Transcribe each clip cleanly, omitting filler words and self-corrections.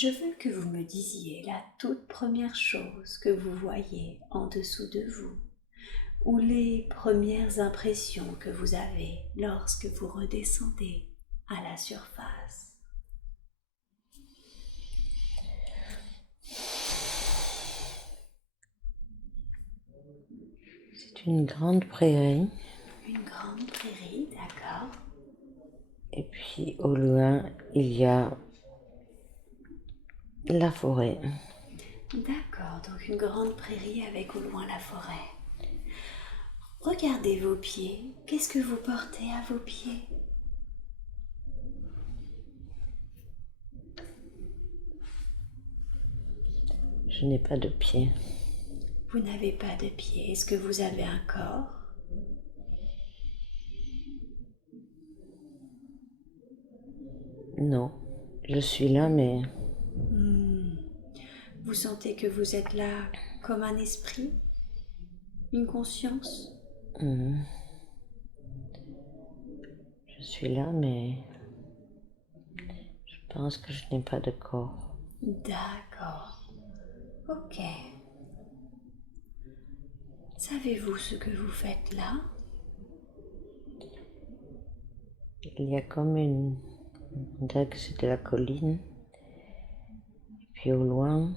Je veux que vous me disiez la toute première chose que vous voyez en dessous de vous, ou les premières impressions que vous avez lorsque vous redescendez à la surface. C'est une grande prairie. Une grande prairie, d'accord. Et puis au loin, il y a la forêt. D'accord, donc une grande prairie avec au loin la forêt. Regardez vos pieds. Qu'est-ce que vous portez à vos pieds? Je n'ai pas de pieds. Vous n'avez pas de pieds. Est-ce que vous avez un corps? Non, je suis là, mais Vous sentez que vous êtes là comme un esprit? Une conscience? je suis là, mais je pense que je n'ai pas de corps. D'accord. Ok. Savez-vous ce que vous faites là? Il y a comme on dirait que c'est de la colline. Et puis au loin,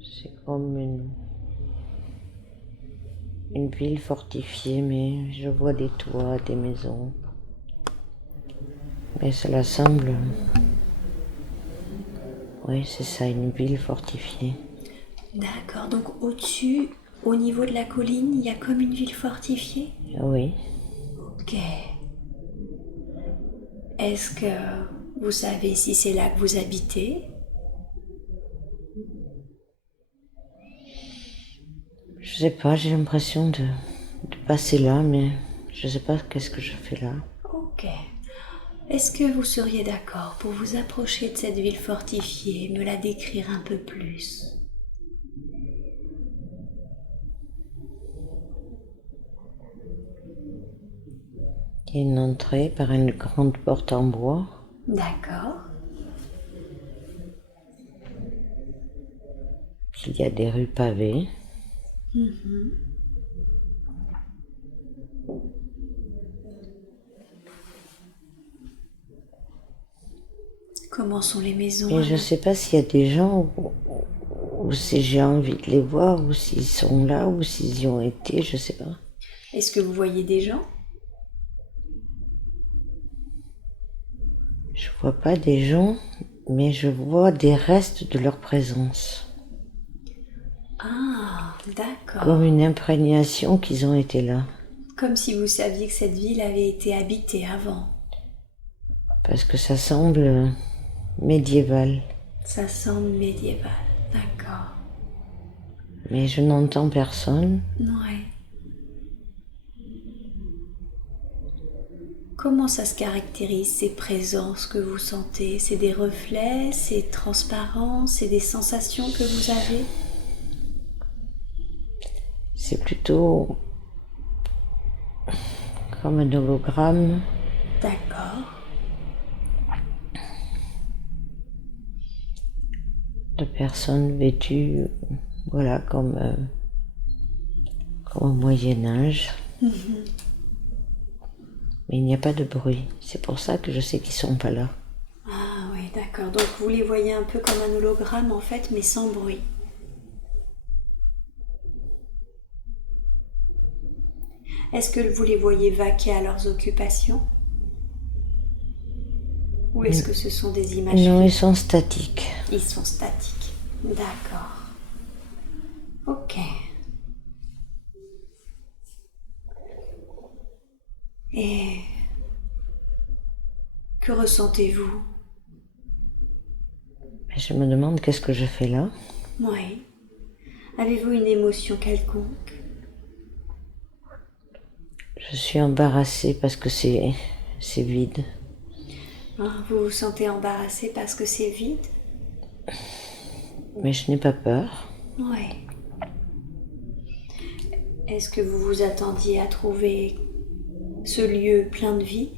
c'est comme une ville fortifiée, mais je vois des toits, des maisons. Mais cela semble... Oui, c'est ça, une ville fortifiée. D'accord. Donc au-dessus, au niveau de la colline, il y a comme une ville fortifiée? Oui, Ok. Est-ce que vous savez si c'est là que vous habitez? je sais pas, j'ai l'impression de passer là, mais je sais pas qu'est-ce que je fais là. Ok. Est-ce que vous seriez d'accord pour vous approcher de cette ville fortifiée, me la décrire un peu plus? Il y a une entrée par une grande porte en bois. D'accord. Puis il y a des rues pavées. Comment sont les maisons Et je sais pas s'il y a des gens ou si j'ai envie de les voir, ou s'ils sont là, ou s'ils y ont été, je sais pas. Est-ce que vous voyez des gens? Je vois pas des gens, mais je vois des restes de leur présence. Ah, d'accord. Comme une imprégnation qu'ils ont été là. Comme si vous saviez que cette ville avait été habitée avant. Parce que ça semble médiéval. Ça semble médiéval. D'accord. Mais je n'entends personne. Ouais. Comment ça se caractérise, ces présences que vous sentez? C'est des reflets, c'est transparent, c'est des sensations que vous avez? C'est plutôt comme un hologramme D'accord. de personnes vêtues, voilà, comme au Moyen-Âge. Mais il n'y a pas de bruit. C'est pour ça que je sais qu'ils sont pas là. Ah oui, d'accord. Donc vous les voyez un peu comme un hologramme en fait, mais sans bruit. Est-ce que vous les voyez vaquer à leurs occupations? Ou est-ce que ce sont des images Non, ils fixes? sont statiques. Ils sont statiques. D'accord. Ok. Et que ressentez-vous? Mais je me demande qu'est-ce que je fais là. Oui. Avez-vous une émotion quelconque? Je suis embarrassée parce que c'est vide. Hein, vous vous sentez embarrassé parce que c'est vide? Mais je n'ai pas peur. Oui. Est-ce que vous vous attendiez à trouver ce lieu plein de vie?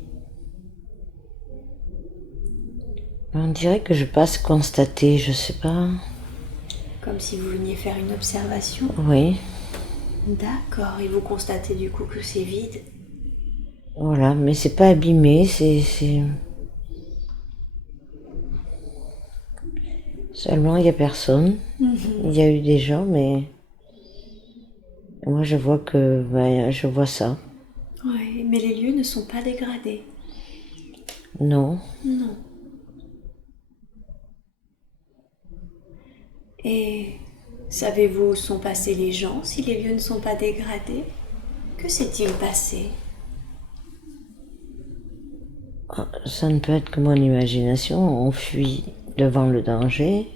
On dirait que je passe constater, je sais pas. Comme si vous veniez faire une observation. Oui, D'accord, et vous constatez du coup que c'est vide. voilà, mais c'est pas abîmé, Seulement, il y a personne. Il y a eu des gens, mais moi je vois que, je vois ça. Oui, mais les lieux ne sont pas dégradés. Non, Non. Et savez-vous où sont passés les gens si les lieux ne sont pas dégradés? Que s'est-il passé? ça ne peut être que mon imagination. On fuit devant le danger.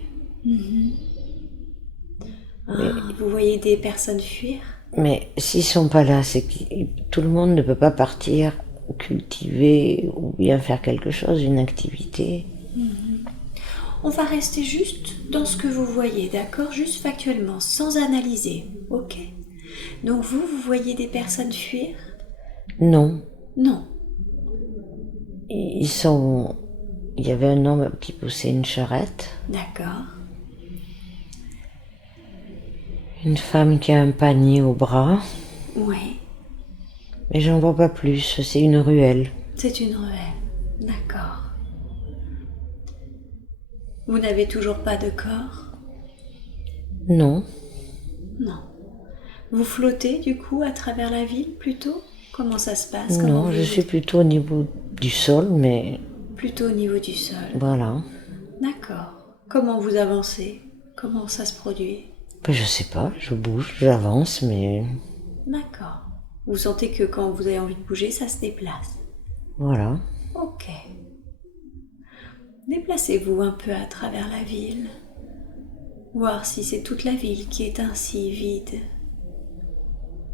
Ah, vous voyez des personnes fuir? Mais s'ils sont pas là, c'est que tout le monde ne peut pas partir cultiver ou bien faire quelque chose, une activité. On va rester juste dans ce que vous voyez, d'accord? Juste factuellement, sans analyser, ok? Donc vous voyez des personnes fuir? Non, Non. ils sont. Il y avait un homme qui poussait une charrette, D'accord. une femme qui a un panier au bras, Oui, mais j'en vois pas plus. C'est une ruelle. c'est une ruelle. D'accord. Vous n'avez toujours pas de corps? Non, Non. Vous flottez du coup à travers la ville plutôt? Comment ça se passe? Comment non, je vous suis plutôt au niveau du sol, mais Plutôt au niveau du sol. voilà. D'accord. Comment vous avancez? Comment ça se produit? Je sais pas, je bouge, j'avance, mais D'accord. Vous sentez que quand vous avez envie de bouger, ça se déplace. voilà. Ok. Déplacez-vous un peu à travers la ville. Voir si c'est toute la ville qui est ainsi vide.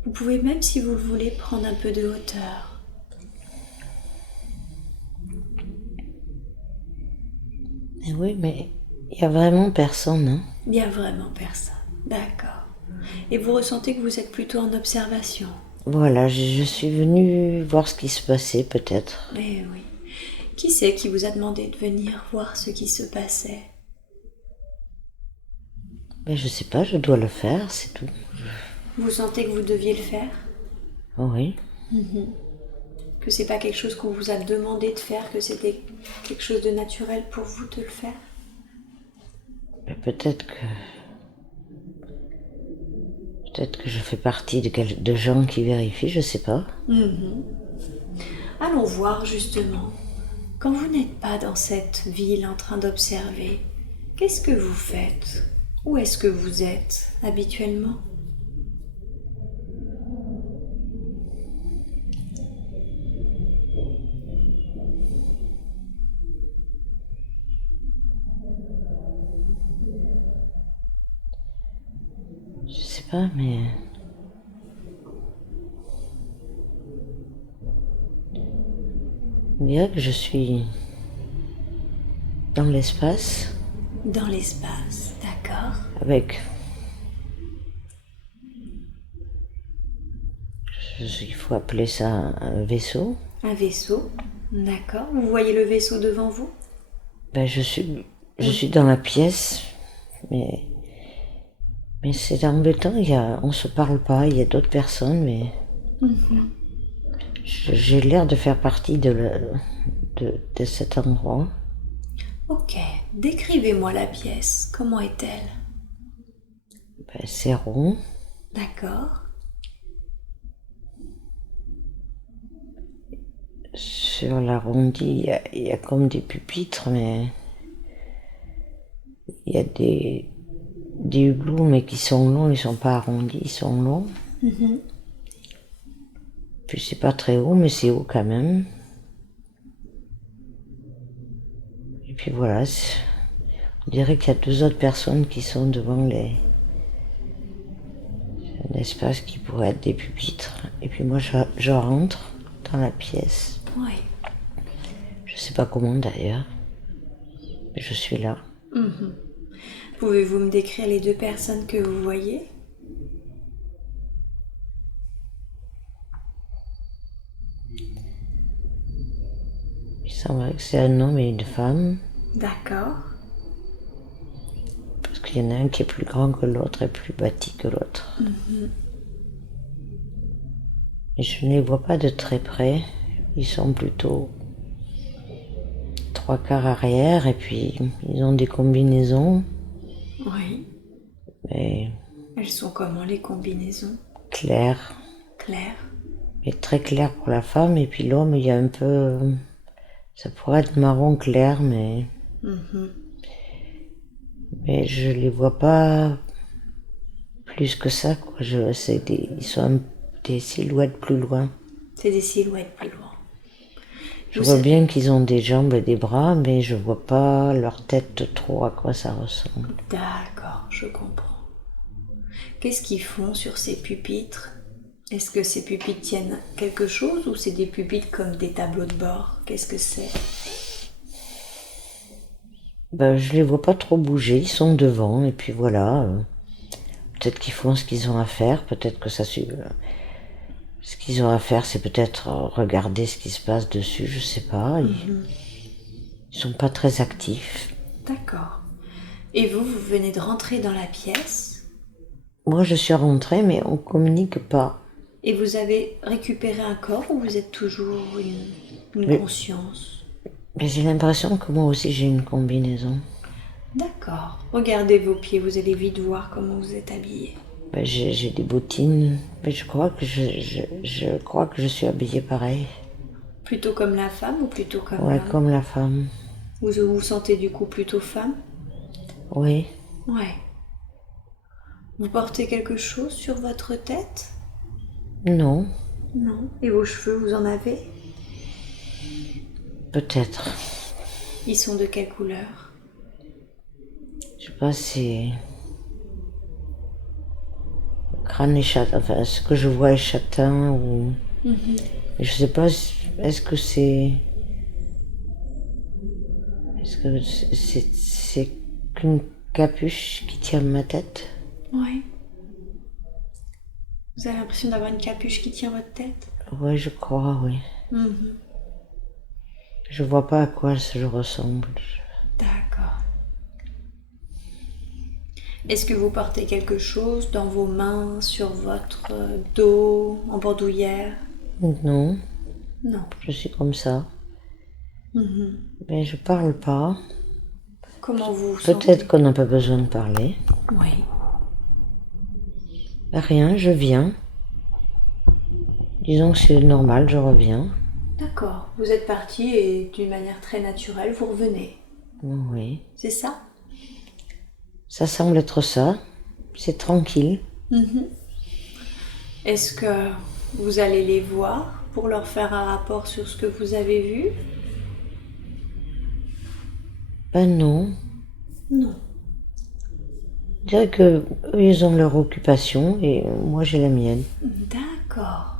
Vous pouvez même, si vous le voulez, prendre un peu de hauteur. Et oui, mais il y a vraiment personne, hein. Il n'y a vraiment personne. D'accord. Et vous ressentez que vous êtes plutôt en observation. Voilà, je suis venue voir ce qui se passait, peut-être. Eh oui. Qui c'est qui vous a demandé de venir voir ce qui se passait? Mais je sais pas, je dois le faire, c'est tout. Vous sentez que vous deviez le faire? Oui, Que c'est pas quelque chose qu'on vous a demandé de faire, que c'était quelque chose de naturel pour vous de le faire? mais peut-être que je fais partie de gens qui vérifient, je sais pas. Allons voir justement. Quand vous n'êtes pas dans cette ville en train d'observer, qu'est-ce que vous faites? Où est-ce que vous êtes habituellement? Je sais pas, mais on dirait que je suis dans l'espace Dans l'espace, d'accord? avec, il faut appeler ça un vaisseau. Un vaisseau, d'accord? Vous voyez le vaisseau devant vous? Je suis dans la pièce, mais, mais c'est embêtant, on se parle pas, il y a d'autres personnes, mais j'ai l'air de faire partie de cet endroit. Ok, décrivez-moi la pièce. Comment est-elle? C'est rond, D'accord. sur l'arrondi, il y a comme des pupitres, mais il y a des hublots, mais qui sont longs, ils sont pas arrondis, ils sont longs. Puis c'est pas très haut, mais c'est haut quand même. Et puis voilà, on dirait qu'il y a deux autres personnes qui sont devant un espace qui pourrait être des pupitres. Et puis moi, je rentre dans la pièce. Oui. Je sais pas comment d'ailleurs, mais je suis là. Pouvez-vous me décrire les deux personnes que vous voyez? Il semblerait que c'est un homme et une femme. D'accord. Parce qu'il y en a un qui est plus grand que l'autre et plus bâti que l'autre. Et je ne les vois pas de très près. Ils sont plutôt 3/4 arrière et puis ils ont des combinaisons, Oui. mais Elles sont comment les combinaisons? claires. Claires. Mais très claires pour la femme. Et puis l'homme, il y a un peu... Ça pourrait être marron clair, mais je les vois pas plus que ça, quoi. Ils sont des silhouettes plus loin. C'est des silhouettes plus loin. Je vois bien qu'ils ont des jambes et des bras, mais je vois pas leur tête trop à quoi ça ressemble. D'accord, je comprends. Qu'est-ce qu'ils font sur ces pupitres? Est-ce que ces pupitres tiennent quelque chose ou c'est des pupitres comme des tableaux de bord? Qu'est-ce que c'est? Ben, je les vois pas trop bouger, ils sont devant, et puis voilà. Peut-être qu'ils font ce qu'ils ont à faire, peut-être que ça suit. Ce qu'ils ont à faire, c'est peut-être regarder ce qui se passe dessus, je sais pas. Ils sont pas très actifs. D'accord. Et vous venez de rentrer dans la pièce Moi, je suis rentrée, mais on communique pas. et vous avez récupéré un corps ou vous êtes toujours une Mais- conscience? Mais j'ai l'impression que moi aussi j'ai une combinaison. D'accord. Regardez vos pieds, vous allez vite voir comment vous êtes habillé. Ben, j'ai des bottines, mais je crois que je crois que je suis habillée pareil. Plutôt comme la femme ou plutôt comme Ouais, l'homme? comme la femme. Vous vous sentez du coup plutôt femme? Oui. Ouais. Vous portez quelque chose sur votre tête? Non. Non. Et vos cheveux, vous en avez? Peut-être. Ils sont de quelle couleur? Je sais pas si... Crâne et châtain, enfin, ce que je vois est châtain ou... Je sais pas, est-ce que c'est... Est-ce que c'est qu'une capuche qui tient ma tête? Ouais. Vous avez l'impression d'avoir une capuche qui tient votre tête? Ouais, je crois, oui. Je vois pas à quoi je ressemble. D'accord. Est-ce que vous portez quelque chose dans vos mains, sur votre dos, en bandoulière? Non, Non. je suis comme ça. Mais je parle pas. Comment vous vous sentez? Peut-être qu'on n'a pas besoin de parler. Oui. Rien, je viens. Disons que c'est normal, je reviens. D'accord. Vous êtes parti et d'une manière très naturelle, vous revenez. Oui. C'est ça? Ça semble être ça. C'est tranquille. Est-ce que vous allez les voir pour leur faire un rapport sur ce que vous avez vu? Ben non. Non. Je dirais que eux, ils ont leur occupation et moi j'ai la mienne. D'accord.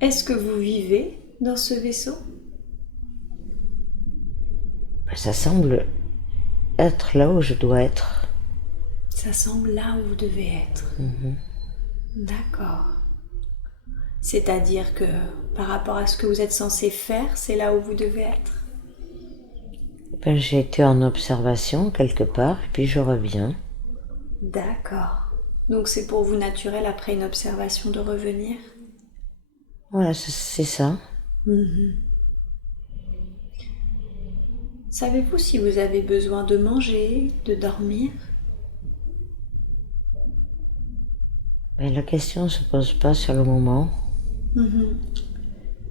Est-ce que vous vivez dans ce vaisseau? Ben, ça semble être là où je dois être. Ça semble là où vous devez être. D'accord. C'est-à-dire que par rapport à ce que vous êtes censé faire, c'est là où vous devez être? Ben, j'ai été en observation quelque part et puis je reviens. D'accord. Donc c'est pour vous naturel après une observation de revenir? Voilà, c'est ça. Savez-vous si vous avez besoin de manger, de dormir? Ben, la question ne se pose pas sur le moment.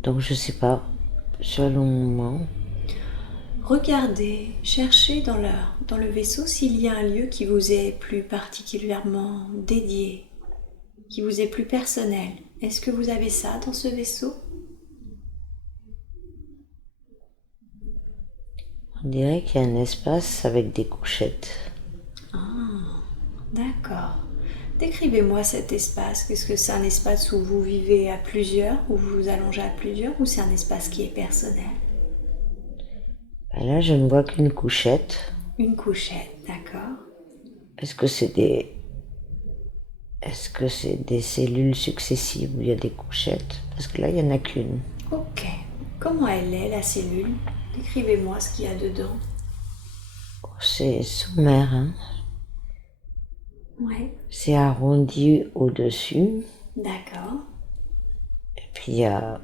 Donc je sais pas. Sur le moment. Regardez, cherchez dans le vaisseau s'il y a un lieu qui vous est plus particulièrement dédié, qui vous est plus personnel. Est-ce que vous avez ça dans ce vaisseau? On dirait qu'il y a un espace avec des couchettes. D'accord. Décrivez-moi cet espace. Est-ce que c'est un espace où vous vivez à plusieurs, où vous vous allongez à plusieurs, ou c'est un espace qui est personnel? Ben là, je ne vois qu'une couchette. Une couchette, d'accord. Est-ce que c'est des cellules successives où il y a des couchettes? Parce que là, il n'y en a qu'une. Ok. Comment elle est, la cellule? Décrivez-moi ce qu'il y a dedans. C'est sommaire, hein. Ouais, C'est arrondi au-dessus. d'accord. Et puis il y a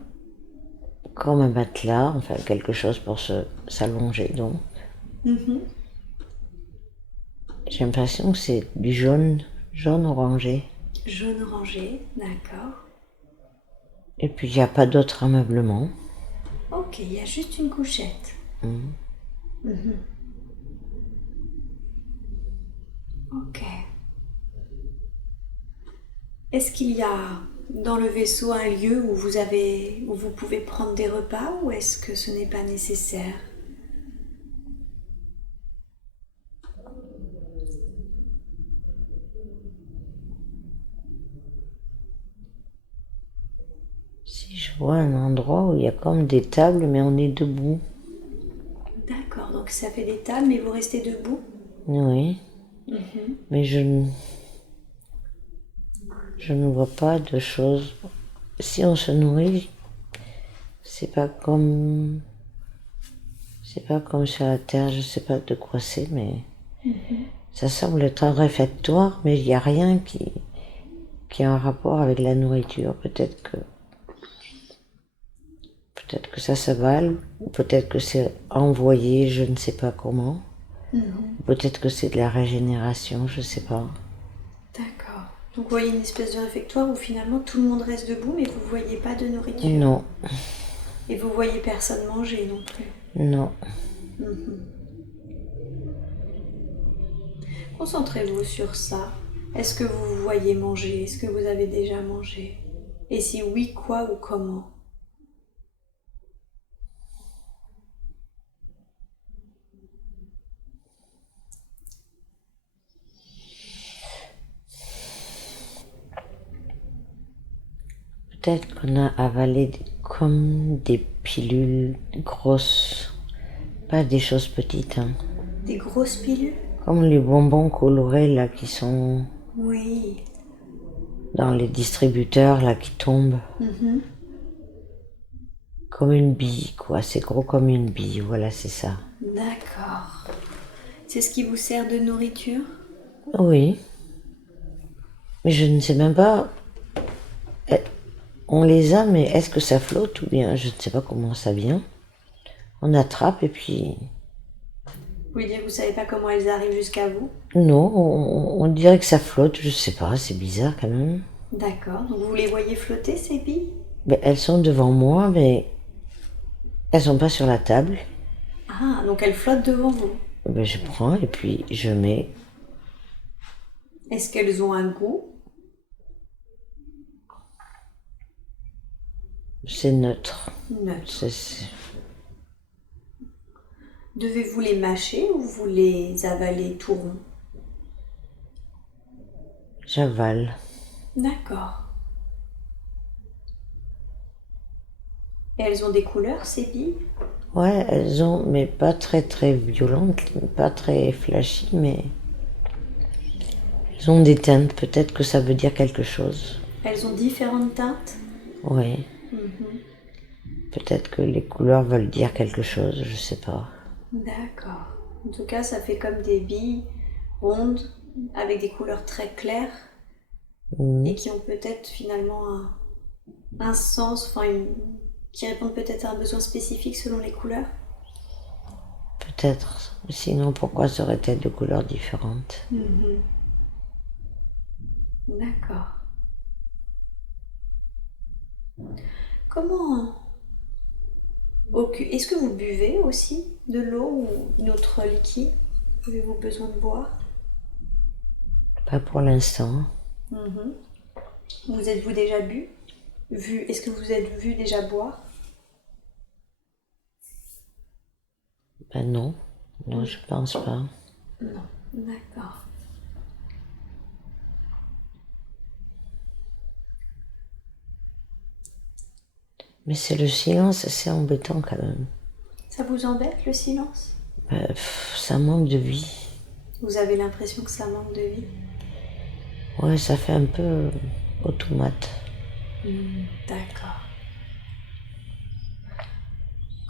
comme un matelas, enfin quelque chose pour s'allonger donc. Mhm. J'ai l'impression que c'est du jaune, jaune orangé. Jaune orangé, d'accord. Et puis il n'y a pas d'autre ameublement. Ok, il y a juste une couchette. Mhm. Mhm. Ok. Est-ce qu'il y a dans le vaisseau un lieu où où vous pouvez prendre des repas ou est-ce que ce n'est pas nécessaire? Si je vois un endroit où il y a comme des tables, mais on est debout. D'accord, donc ça fait des tables, mais vous restez debout? Oui, Mhm. mais je ne vois pas de choses. Si on se nourrit, c'est pas comme, c'est pas comme sur la terre, je sais pas de quoi c'est, mais ça semble être un réfectoire, mais il n'y a rien qui a un rapport avec la nourriture. Peut-être que ça s'avale, ou peut-être que c'est envoyé, je ne sais pas comment. Mhm. Peut-être que c'est de la régénération, je sais pas. D'accord. Donc vous voyez une espèce de réfectoire où finalement tout le monde reste debout, mais vous ne voyez pas de nourriture. Non, Et vous voyez personne manger non plus. non. Mhm. Concentrez-vous sur ça. Est-ce que vous vous voyez manger? Est-ce que vous avez déjà mangé? Et si oui, quoi ou comment? Peut-être qu'on a avalé comme des pilules grosses, pas des choses petites, hein. Des grosses pilules? Comme les bonbons colorés là qui sont Oui. dans les distributeurs là qui tombent. Mhm. Comme une bille, quoi. C'est gros comme une bille, voilà, c'est ça. D'accord. C'est ce qui vous sert de nourriture? Oui, mais je ne sais même pas. On les a, mais est-ce que ça flotte ou bien je ne sais pas comment ça vient. On attrape et puis. Vous voulez dire que vous savez pas comment elles arrivent jusqu'à vous? Non, on dirait que ça flotte, je sais pas, c'est bizarre quand même. D'accord. Donc vous les voyez flotter, ces billes? Ben, elles sont devant moi, mais elles sont pas sur la table. Ah, donc elles flottent devant vous. Ben, je prends et puis je mets. Est-ce qu'elles ont un goût? C'est neutre. Neutre. C'est- Devez-vous les mâcher ou vous les avalez tout rond? J'avale. D'accord. Et elles ont des couleurs, ces billes? Ouais, elles ont, mais pas très très violentes, pas très flashy, mais elles ont des teintes. Peut-être que ça veut dire quelque chose. Elles ont différentes teintes? Ouais, Mhm. peut-être que les couleurs veulent dire quelque chose, je sais pas. D'accord. En tout cas, ça fait comme des billes rondes avec des couleurs très claires et Mhm. qui ont peut-être finalement un sens, qui répondent peut-être à un besoin spécifique selon les couleurs. Peut-être. Sinon, pourquoi seraient-elles de couleurs différentes? Mhm. D'accord. Comment est-ce que vous buvez aussi de l'eau ou une autre liquide? Avez-vous besoin de boire? Pas pour l'instant. Mhm. Vous êtes-vous déjà vu? Est-ce que vous êtes vu déjà boire? Ben non, non, je pense pas. Non. D'accord. Mais c'est le silence, c'est embêtant quand même. Ça vous embête le silence? Ça manque de vie. Vous avez l'impression que ça manque de vie? Ouais, ça fait un peu automate. D'accord.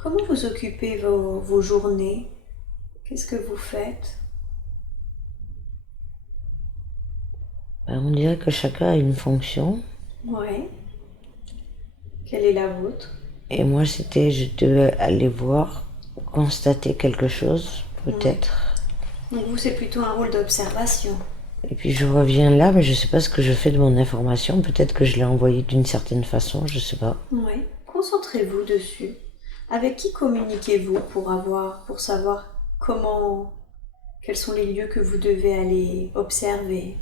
Comment vous occupez vos journées? Qu'est-ce que vous faites? Ben, on dirait que chacun a une fonction. Ouais. Quelle est la vôtre? Et moi, je devais aller voir, constater quelque chose, peut-être. Donc vous, c'est plutôt un rôle d'observation. Et puis je reviens là, mais je sais pas ce que je fais de mon information. Peut-être que je l'ai envoyée d'une certaine façon, je sais pas. Oui. Concentrez-vous dessus. Avec qui communiquez-vous pour savoir quels sont les lieux que vous devez aller observer?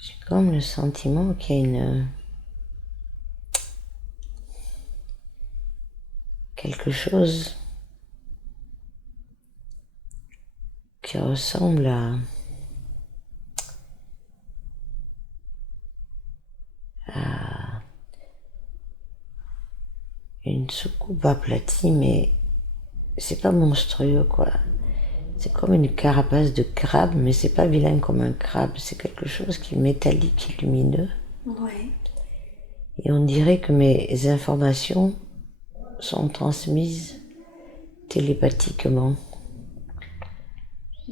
J'ai comme le sentiment qu'il y a quelque chose qui ressemble à une soucoupe aplatie, mais c'est pas monstrueux, quoi. C'est comme une carapace de crabe, mais c'est pas vilain comme un crabe. C'est quelque chose qui est métallique et lumineux. Ouais. Et on dirait que mes informations sont transmises télépathiquement.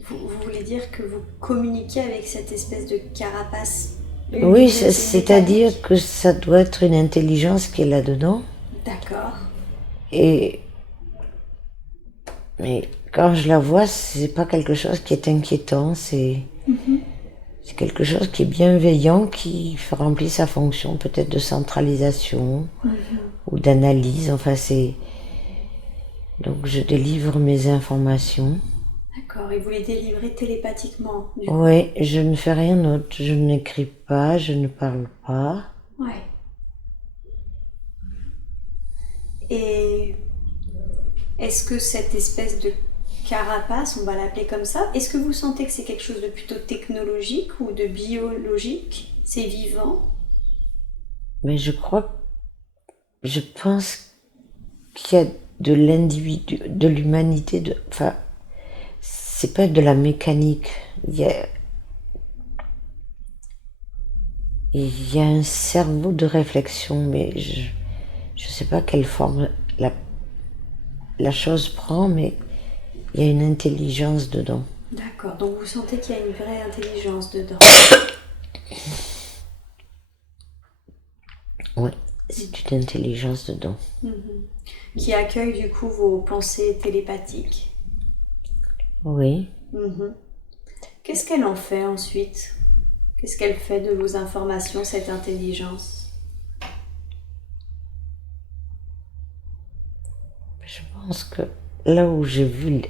Vous voulez dire que vous communiquez avec cette espèce de carapace? Oui, c'est-à-dire que ça doit être une intelligence qui est là-dedans. D'accord. Mais quand je la vois, c'est pas quelque chose qui est inquiétant, c'est quelque chose qui est bienveillant, qui remplit sa fonction peut-être de centralisation ou d'analyse. Enfin, donc je délivre mes informations. D'accord, et vous les délivrez télépathiquement, du coup. Oui, je ne fais rien d'autre. Je n'écris pas, je ne parle pas. Ouais. Et est-ce que cette espèce de carapace, on va l'appeler comme ça, est-ce que vous sentez que c'est quelque chose de plutôt technologique ou de biologique? C'est vivant? Mais je pense qu'il y a de l'individu, de l'humanité, enfin, c'est pas de la mécanique. Il y a un cerveau de réflexion, mais je sais pas quelle forme la chose prend, mais il y a une intelligence dedans. D'accord, donc vous sentez qu'il y a une vraie intelligence dedans. Oui, c'est une intelligence dedans. Qui accueille du coup vos pensées télépathiques. Oui. Qu'est-ce qu'elle en fait ensuite? Qu'est-ce qu'elle fait de vos informations, cette intelligence? Je pense que là où j'ai vu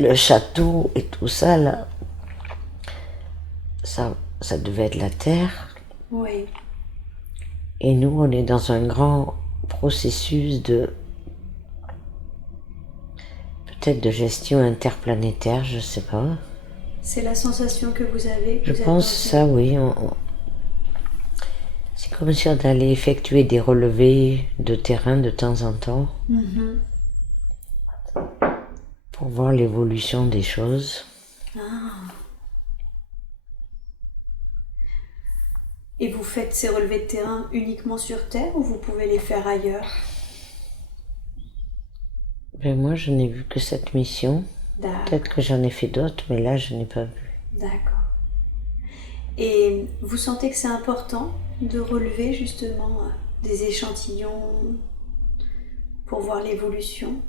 le château et tout ça, là, ça devait être la terre. Oui. Et nous, on est dans un grand processus peut-être de gestion interplanétaire, je sais pas. C'est la sensation que vous avez? Je pense ça, oui. C'est comme si on allait effectuer des relevés de terrain de temps en temps pour voir l'évolution des choses. Et vous faites ces relevés de terrain uniquement sur Terre ou vous pouvez les faire ailleurs? Ben moi, je n'ai vu que cette mission. Peut-être que j'en ai fait d'autres, mais là, je n'ai pas vu. D'accord. Et vous sentez que c'est important de relever justement des échantillons pour voir l'évolution?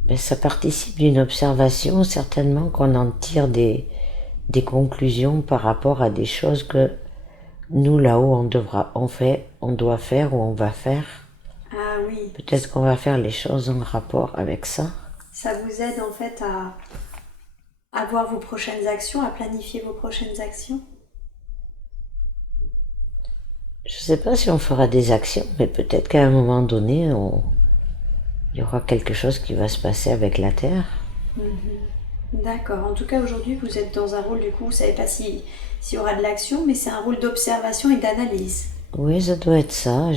Ben, ça participe d'une observation, certainement qu'on en tire des conclusions par rapport à des choses que nous, là-haut, on doit faire ou on va faire. Ah oui. Peut-être qu'on va faire les choses en rapport avec ça. Ça vous aide en fait à voir vos prochaines actions, à planifier vos prochaines actions? Je ne sais pas si on fera des actions, mais peut-être qu'à un moment donné, il y aura quelque chose qui va se passer avec la Terre. D'accord. En tout cas, aujourd'hui, vous êtes dans un rôle, du coup, vous ne savez pas s'il y aura de l'action, mais c'est un rôle d'observation et d'analyse. Oui, ça doit être ça.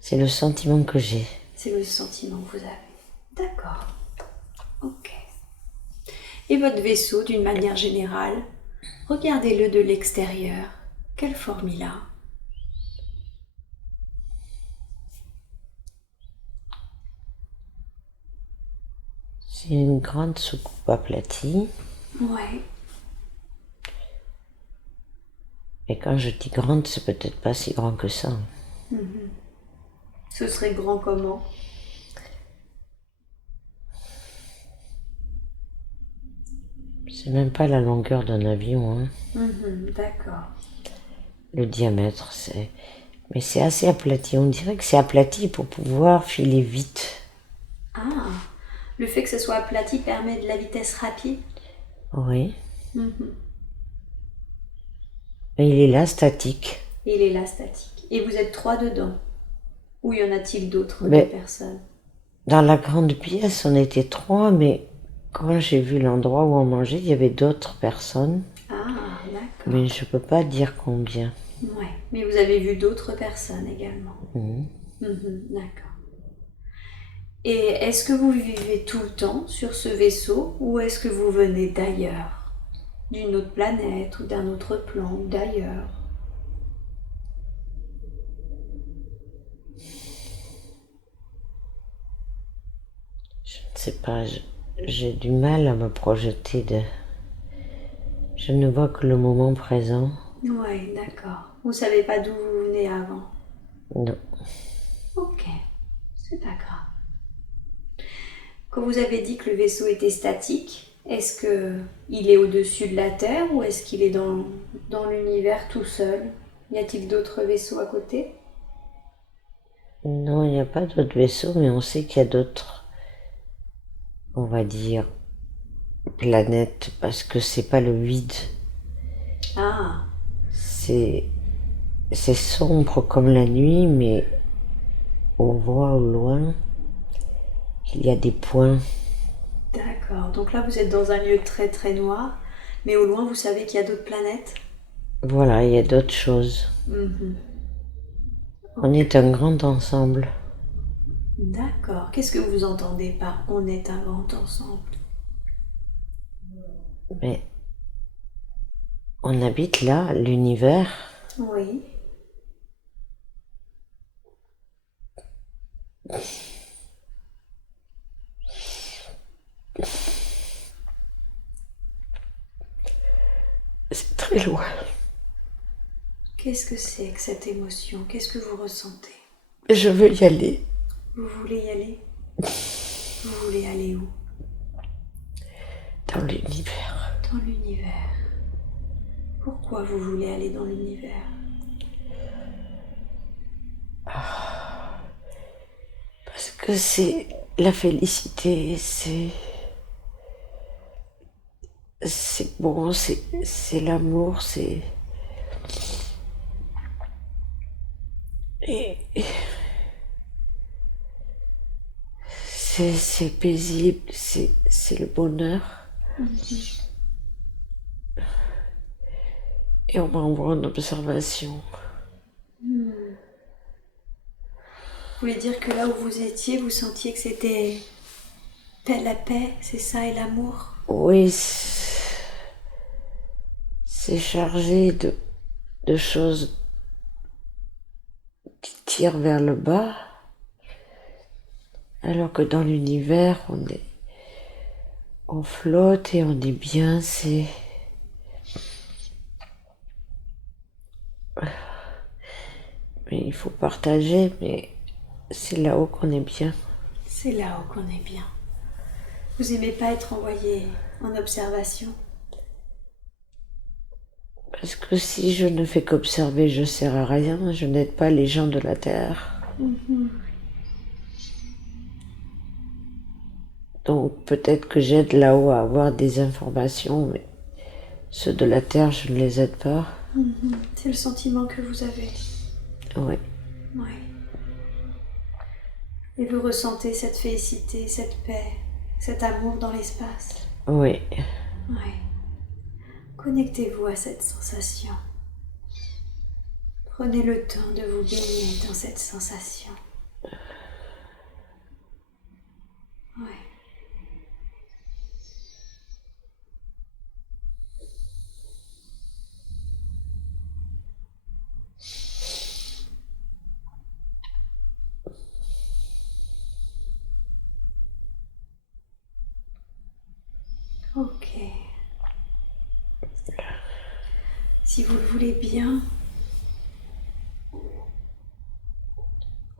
C'est le sentiment que j'ai. C'est le sentiment que vous avez. D'accord. Ok. Et votre vaisseau, d'une manière générale, regardez-le de l'extérieur. Quelle forme il a? C'est une grande soucoupe aplatie. Ouais. Et quand je dis grande, c'est peut-être pas si grand que ça. Ce serait grand comment? C'est même pas la longueur d'un avion, hein. D'accord. Le diamètre, c'est... Mais c'est assez aplati. On dirait que c'est aplati pour pouvoir filer vite. Ah, le fait que ce soit aplati permet de la vitesse rapide? Oui. Et il est là, statique. Il est là, statique. Et vous êtes 3 dedans? Ou y en a-t-il d'autres Mais- personnes? Dans la grande pièce, on était 3, mais quand j'ai vu l'endroit où on mangeait, il y avait d'autres personnes. Ah, d'accord. Mais je peux pas dire combien. Ouais, mais vous avez vu d'autres personnes également. D'accord. Et est-ce que vous vivez tout le temps sur ce vaisseau ou est-ce que vous venez d'ailleurs? D'une autre planète ou d'un autre plan ou d'ailleurs? Je ne sais pas, j'ai du mal à me projeter de... Je ne vois que le moment présent. Ouais, d'accord. Vous savez pas d'où vous venez avant? Non. Ok, c'est pas grave. Quand vous avez dit que le vaisseau était statique, est-ce que il est au-dessus de la Terre ou est-ce qu'il est dans l'univers tout seul? Y a-t-il d'autres vaisseaux à côté? Non, il n'y a pas d'autres vaisseaux, mais on sait qu'il y a d'autres, on va dire, planètes, parce que c'est pas le vide. Ah, C'est sombre comme la nuit, mais on voit au loin qu'il y a des points. d'accord. Donc là, vous êtes dans un lieu très très noir, mais au loin, vous savez qu'il y a d'autres planètes? Voilà, il y a d'autres choses. On est un grand ensemble. D'accord. Qu'est-ce que vous entendez par on est un grand ensemble? Mais on habite là, l'univers. Oui. C'est très loin. Qu'est-ce que c'est que cette émotion? Qu'est-ce que vous ressentez? Je veux y aller. Vous voulez y aller? Vous voulez aller où? Dans l'univers. Dans l'univers. Pourquoi vous voulez aller dans l'univers? Parce que c'est la félicité, c'est bon, c'est l'amour, et c'est paisible, c'est le bonheur. Et on m'envoie en observation. Vous voulez dire que là où vous étiez, vous sentiez que c'était la paix, c'est ça, et l'amour? Oui, c'est chargé de choses qui tirent vers le bas, alors que dans l'univers, on flotte et on est bien, mais il faut partager, mais c'est là-haut qu'on est bien. C'est là-haut qu'on est bien. Vous aimez pas être envoyé en observation? Parce que si je ne fais qu'observer, je ne sers à rien, je n'aide pas les gens de la Terre. Donc peut-être que j'aide là-haut à avoir des informations, mais ceux de la Terre, je ne les aide pas. C'est le sentiment que vous avez. Oui. Oui. Et vous ressentez cette félicité, cette paix, cet amour dans l'espace? Oui. Oui. Connectez-vous à cette sensation. Prenez le temps de vous baigner dans cette sensation. Oui. si vous le voulez bien,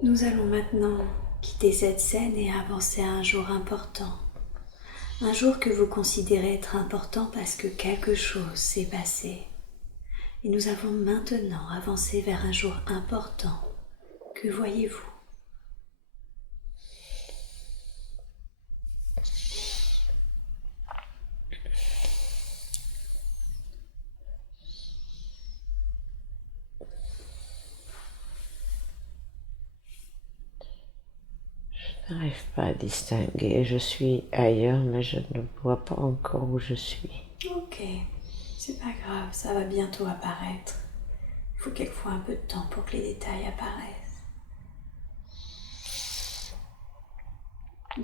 nous allons maintenant quitter cette scène et avancer à un jour important. Un jour que vous considérez être important parce que quelque chose s'est passé. Et nous avons maintenant avancé vers un jour important. Que voyez-vous ? Je n'arrive pas à distinguer. Je suis ailleurs, mais je ne vois pas encore où je suis. Ok, c'est pas grave, ça va bientôt apparaître. Il faut quelquefois un peu de temps pour que les détails apparaissent.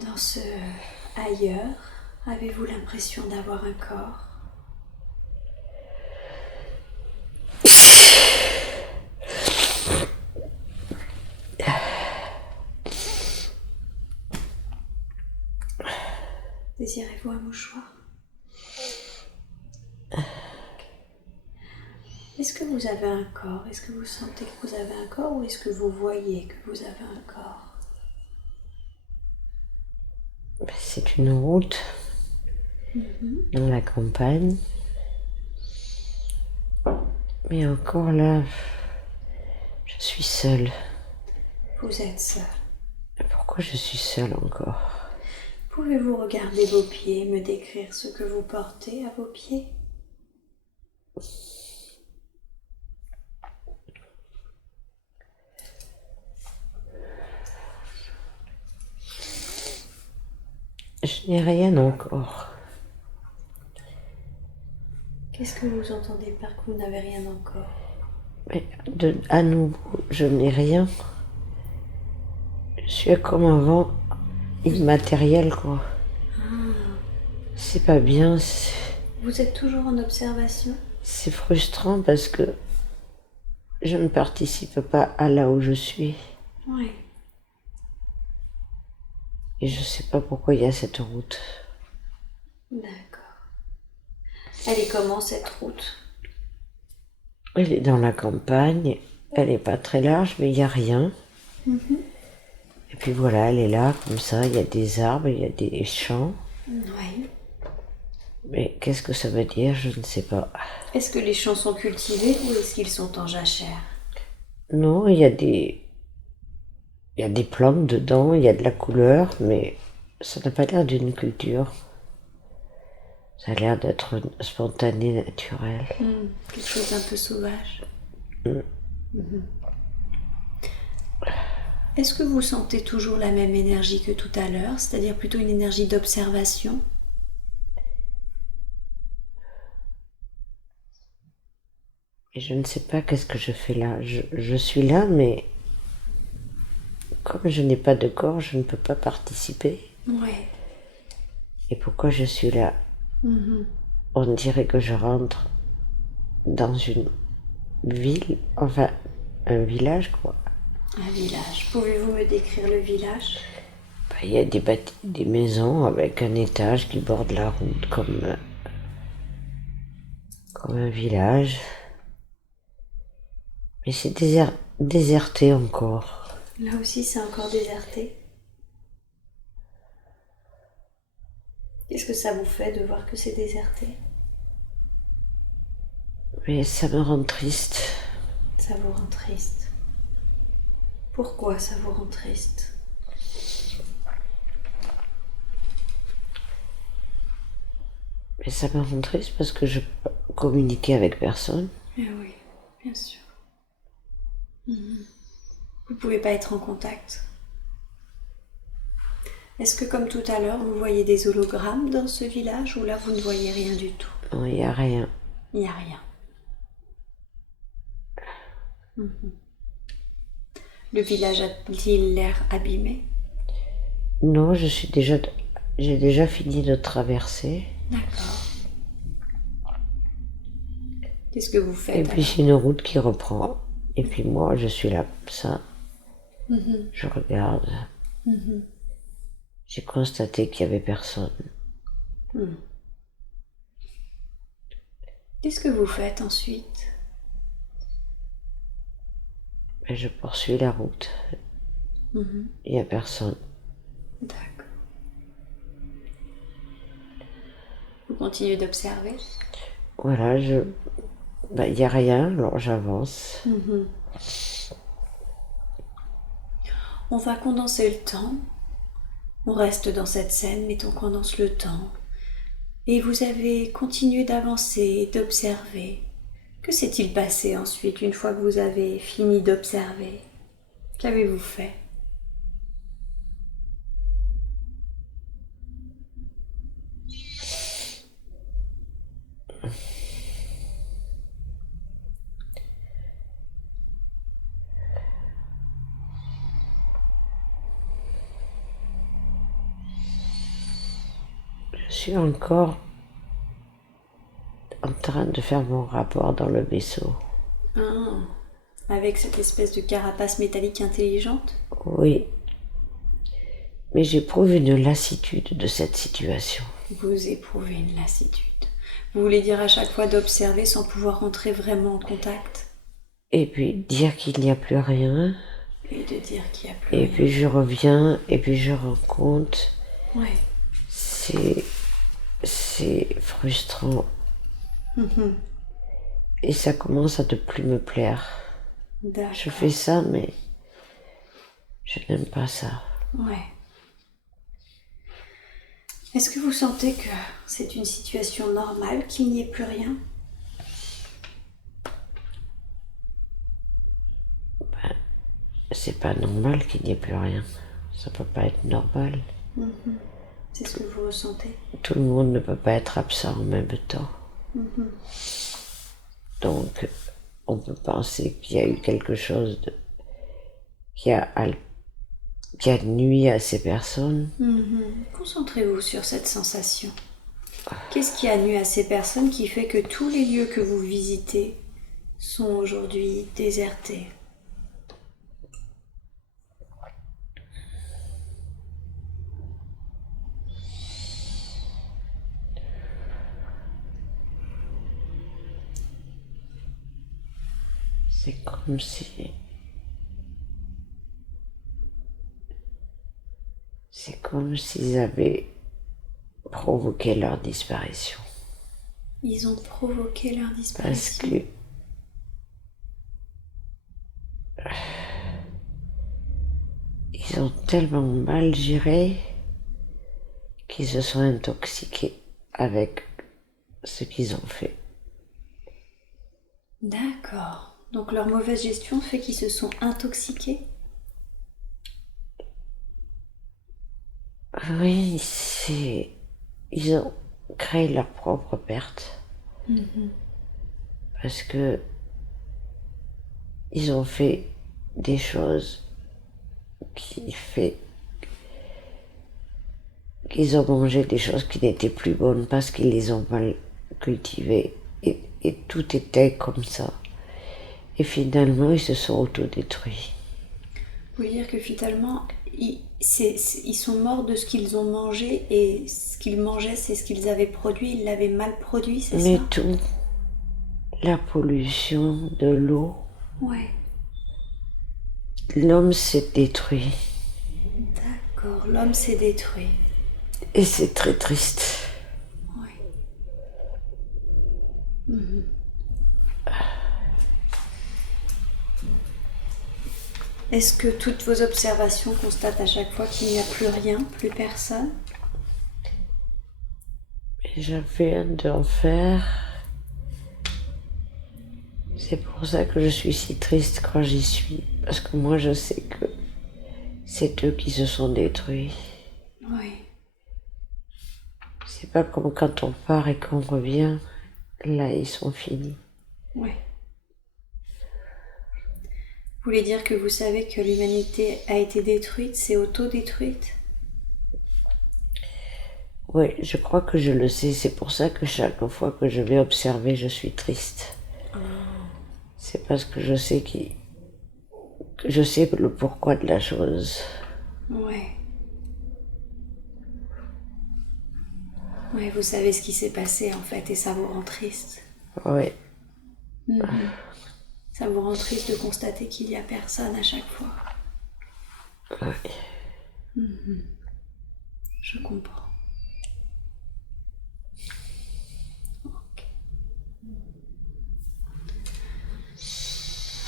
Dans ce ailleurs, avez-vous l'impression d'avoir un corps ? Désirez-vous un mouchoir ? Est-ce que vous avez un corps ? Est-ce que vous sentez que vous avez un corps ou est-ce que vous voyez que vous avez un corps ? C'est une route dans la campagne. Mais encore là, je suis seule. Vous êtes seul. Pourquoi je suis seule encore ? Pouvez-vous regarder vos pieds et me décrire ce que vous portez à vos pieds ? Je n'ai rien encore. Qu'est-ce que vous entendez par que vous n'avez rien encore ? Mais à nouveau, je n'ai rien. Je suis comme un vent immatériel, quoi. C'est pas bien. Vous êtes toujours en observation ? C'est frustrant parce que je ne participe pas à là où je suis. Oui. Et je sais pas pourquoi il y a cette route. D'accord. Elle est comment cette route ? Elle est dans la campagne, elle est pas très large, mais il n'y a rien. Et puis voilà, elle est là, comme ça, il y a des arbres, il y a des champs. Oui. Mais qu'est-ce que ça veut dire, je ne sais pas. Est-ce que les champs sont cultivés ou est-ce qu'ils sont en jachère ? Non, il y a des plantes dedans, il y a de la couleur, mais ça n'a pas l'air d'une culture. Ça a l'air d'être spontané, naturel. Quelque chose d'un peu sauvage. Est-ce que vous sentez toujours la même énergie que tout à l'heure, c'est-à-dire plutôt une énergie d'observation ? Et je ne sais pas qu'est-ce que je fais là. Je suis là, mais comme je n'ai pas de corps, je ne peux pas participer. Ouais. Et pourquoi je suis là ? On dirait que je rentre dans une ville, enfin un village, quoi. Un village. Pouvez-vous me décrire le village ? Il y a des maisons avec un étage qui borde la route comme un village. Mais c'est déserté encore. Là aussi, c'est encore déserté. Qu'est-ce que ça vous fait de voir que c'est déserté ? Mais ça me rend triste. Ça vous rend triste. Pourquoi ça vous rend triste ? Mais ça me rend triste parce que je peux communiquer avec personne. Eh oui, bien sûr. Vous pouvez pas être en contact. Est-ce que comme tout à l'heure, vous voyez des hologrammes dans ce village ou là vous ne voyez rien du tout ? Non, il n'y a rien. Il n'y a rien. Le village a-t-il l'air abîmé ? Non, j'ai déjà fini de traverser. D'accord. Qu'est-ce que vous faites ? Et puis c'est une route qui reprend. Et puis moi, je suis là, comme ça. Je regarde. J'ai constaté qu'il n'y avait personne. Qu'est-ce que vous faites ensuite ? et je poursuis la route. Mhm. Il n'y a personne. D'accord. Vous continuez d'observer? Voilà, il n'y a rien, alors j'avance. Mhm. On va condenser le temps. On reste dans cette scène, mais on condense le temps. Et vous avez continué d'avancer et d'observer. Que s'est-il passé ensuite, une fois que vous avez fini d'observer? Qu'avez-vous fait? Je suis encore en train de faire mon rapport dans le vaisseau. Ah, avec cette espèce de carapace métallique intelligente? Oui, mais j'éprouve une lassitude de cette situation. Vous éprouvez une lassitude. Vous voulez dire à chaque fois d'observer sans pouvoir entrer vraiment en contact? Et puis dire qu'il n'y a plus rien. Et de dire qu'il n'y a plus Et rien. puis je reviens, et puis je rends compte. Ouais. C'est frustrant. Mhm. Et ça commence à ne plus me plaire. D'accord. Je fais ça, mais je n'aime pas ça. Ouais. Est-ce que vous sentez que c'est une situation normale, qu'il n'y ait plus rien? C'est pas normal qu'il n'y ait plus rien. Ça peut pas être normal. Mhm. C'est ce que vous ressentez? Tout le monde ne peut pas être absent en même temps. Mhm. Donc, on peut penser qu'il y a eu quelque chose qui a nuit à ces personnes. Mhm. Concentrez-vous sur cette sensation. Qu'est-ce qui a nu à ces personnes qui fait que tous les lieux que vous visitez sont aujourd'hui désertés? C'est comme si... C'est comme s'ils avaient provoqué leur disparition. Ils ont provoqué leur Parce disparition. que ils ont tellement mal géré qu'ils se sont intoxiqués avec ce qu'ils ont fait. D'accord. Donc leur mauvaise gestion fait qu'ils se sont intoxiqués? Oui, ils ont créé leur propre perte. Mhm. Parce que ils ont fait des choses qu'ils ont mangé des choses qui n'étaient plus bonnes parce qu'ils les ont mal cultivées. Et tout était comme ça. Et finalement, ils se sont autodétruits. Vous voulez dire que finalement, ils sont morts de ce qu'ils ont mangé et ce qu'ils mangeaient, c'est ce qu'ils avaient produit, ils l'avaient mal produit, c'est Mais ça? tout, la pollution de l'eau, Ouais. l'homme s'est détruit. D'accord, l'homme s'est détruit. Et c'est très triste. Ouais. Mhm. Est-ce que toutes vos observations constatent à chaque fois qu'il n'y a plus rien, plus personne? Et j'avais d'en faire. C'est pour ça que je suis si triste quand j'y suis. Parce que moi, je sais que c'est eux qui se sont détruits. Oui. C'est pas comme quand on part et qu'on revient. Là, ils sont finis. Oui. Vous voulez dire que vous savez que l'humanité a été détruite, c'est auto-détruite? Oui, je crois que je le sais. C'est pour ça que chaque fois que je vais observer, je suis triste. C'est parce que je sais je sais le pourquoi de la chose. Ouais. Ouais, vous savez ce qui s'est passé en fait et ça vous rend triste. Oui. Mhm. Ça vous rend triste de constater qu'il n'y a personne à chaque fois. Oui. Je comprends. Ok.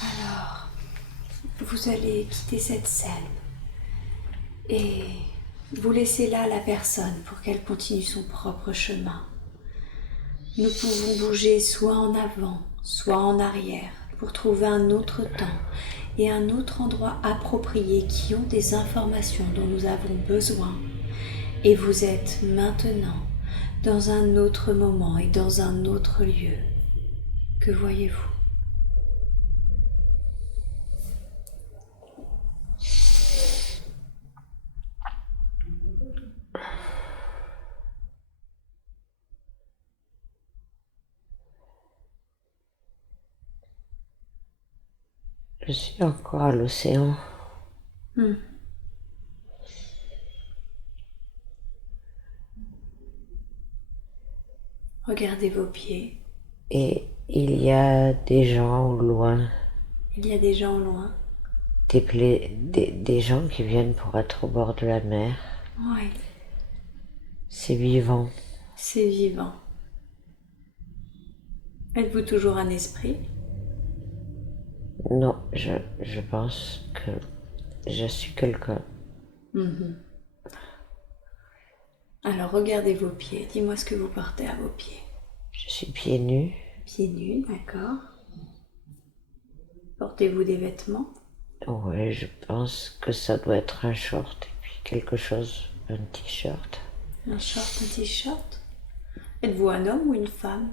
Alors, vous allez quitter cette scène et vous laissez là la personne pour qu'elle continue son propre chemin. Nous pouvons bouger soit en avant, soit en arrière pour trouver un autre temps et un autre endroit approprié qui ont des informations dont nous avons besoin. Et vous êtes maintenant dans un autre moment et dans un autre lieu. Que voyez-vous? Je suis encore à l'océan. Regardez vos pieds. Et il y a des gens au loin, Il y a des gens au loin. des gens qui viennent pour être au bord de la mer. Oui, C'est vivant. c'est vivant. Êtes-vous toujours un esprit? Non, je pense que je suis quelqu'un. Alors regardez vos pieds. Dis-moi ce que vous portez à vos pieds. Je suis pieds nus. Pieds nus, d'accord. Portez-vous des vêtements? Ouais, je pense que ça doit être un short et puis quelque chose, un t-shirt. Un short, un t-shirt? Êtes-vous un homme ou une femme?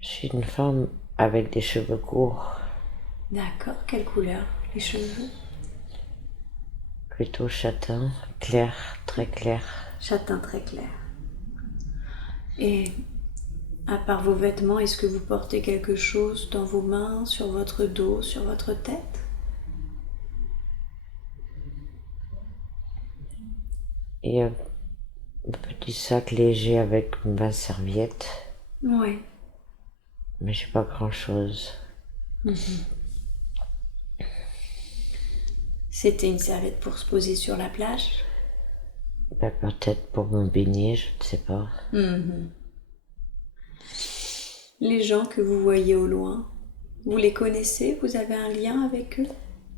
Je suis une femme avec des cheveux courts, D'accord, quelle couleur? Les cheveux? plutôt châtain, clair, très clair. Châtain très clair. Et à part vos vêtements, est-ce que vous portez quelque chose dans vos mains, sur votre dos, sur votre tête? Et un petit sac léger avec ma serviette, Oui. mais j'ai pas grand-chose. C'était une serviette pour se poser sur la plage? Ben, peut-être pour me baigner, je ne sais pas. Les gens que vous voyez au loin, vous les connaissez? Vous avez un lien avec eux?